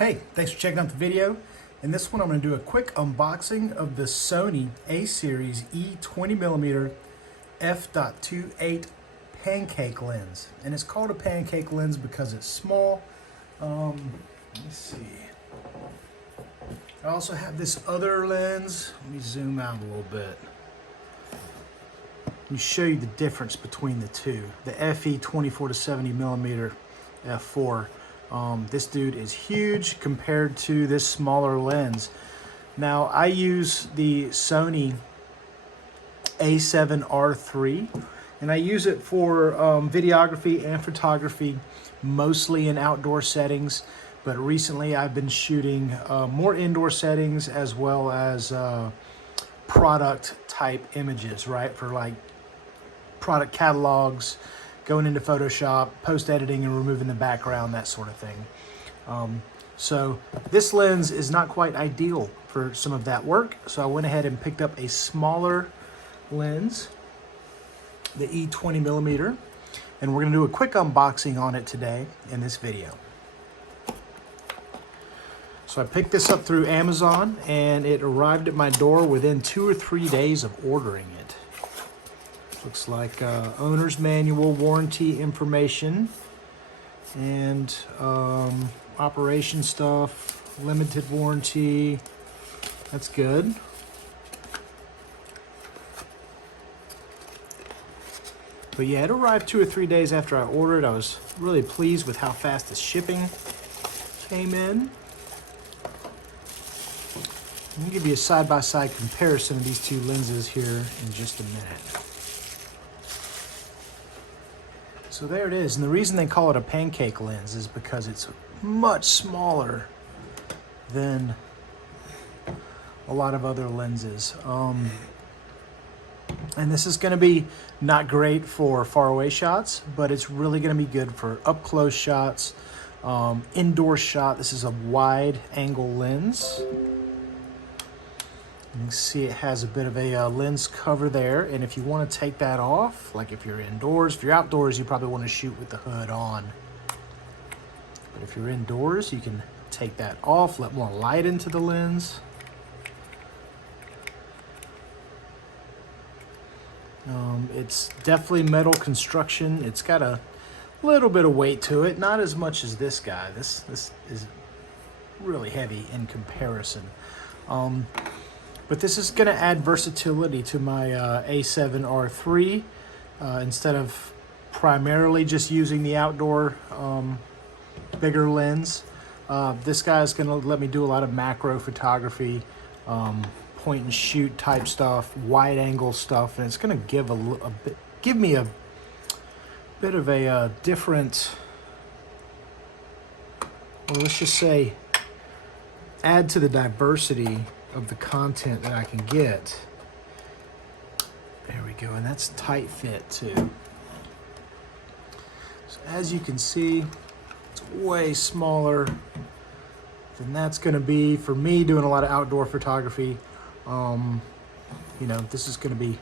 Hey, thanks for checking out the video. In this one, I'm going to do a quick unboxing of the SONY A-Series E20mm f.28 pancake lens. And it's called a pancake lens because it's small. Let me see. I also have this other lens. Let me zoom out a little bit. Let me show you the difference between the two. The FE 24 to 70mm f4. This dude is huge compared to this smaller lens. Now I use the Sony A7R3 and I use it for videography and photography, mostly in outdoor settings, but recently I've been shooting more indoor settings as well as product type images, right? For like product catalogs, going into Photoshop, post-editing and removing the background, that sort of thing. So this lens is not quite ideal for some of that work, so I went ahead and picked up a smaller lens, the E20mm, and we're going to do a quick unboxing on it today in this video. So I picked this up through Amazon and it arrived at my door within 2 or 3 days of ordering it. Looks like owner's manual, warranty information, and operation stuff, limited warranty. That's good. But yeah, it arrived 2 or 3 days after I ordered. I was really pleased with how fast the shipping came in. Let me give you a side-by-side comparison of these two lenses here in just a minute. So there it is, and the reason they call it a pancake lens is because it's much smaller than a lot of other lenses. And this is going to be not great for faraway shots, but it's really going to be good for up-close shots, indoor shot. This is a wide-angle lens. You can see it has a bit of a lens cover there, and if you want to take that off, like if you're indoors, if you're outdoors, you probably want to shoot with the hood on. But if you're indoors, you can take that off, let more light into the lens. It's definitely metal construction. It's got a little bit of weight to it, not as much as this guy. This is really heavy in comparison. But this is going to add versatility to my A7R3 instead of primarily just using the outdoor bigger lens. This guy is going to let me do a lot of macro photography, point and shoot type stuff, wide angle stuff, and it's going to give me a bit of a different, well, let's just say, add to the diversity of the content that I can get. There we go, and that's tight fit too. So as you can see, it's way smaller than that's going to be for me doing a lot of outdoor photography. You know, this is going to be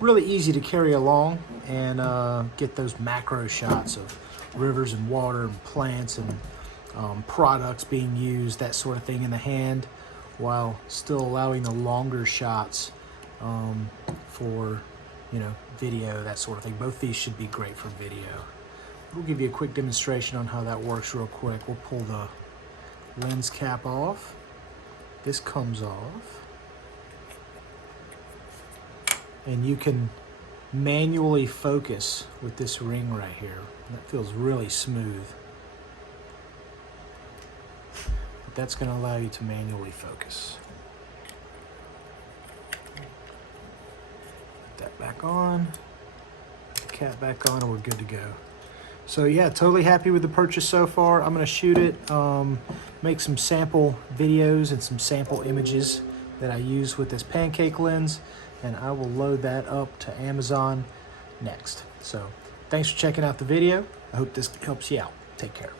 really easy to carry along and get those macro shots of rivers and water and plants and products being used, that sort of thing in the hand, while still allowing the longer shots for, you know, video, that sort of thing. Both these should be great for video. We'll give you a quick demonstration on how that works real quick. We'll pull the lens cap off. This comes off. And you can manually focus with this ring right here. That feels really smooth. That's going to allow you to manually focus. Put that back on, put the cap back on, and we're good to go. So yeah, totally happy with the purchase so far. I'm going to shoot it, make some sample videos and some sample images that I use with this pancake lens, and I will load that up to Amazon next. So thanks for checking out the video. I hope this helps you out. Take care.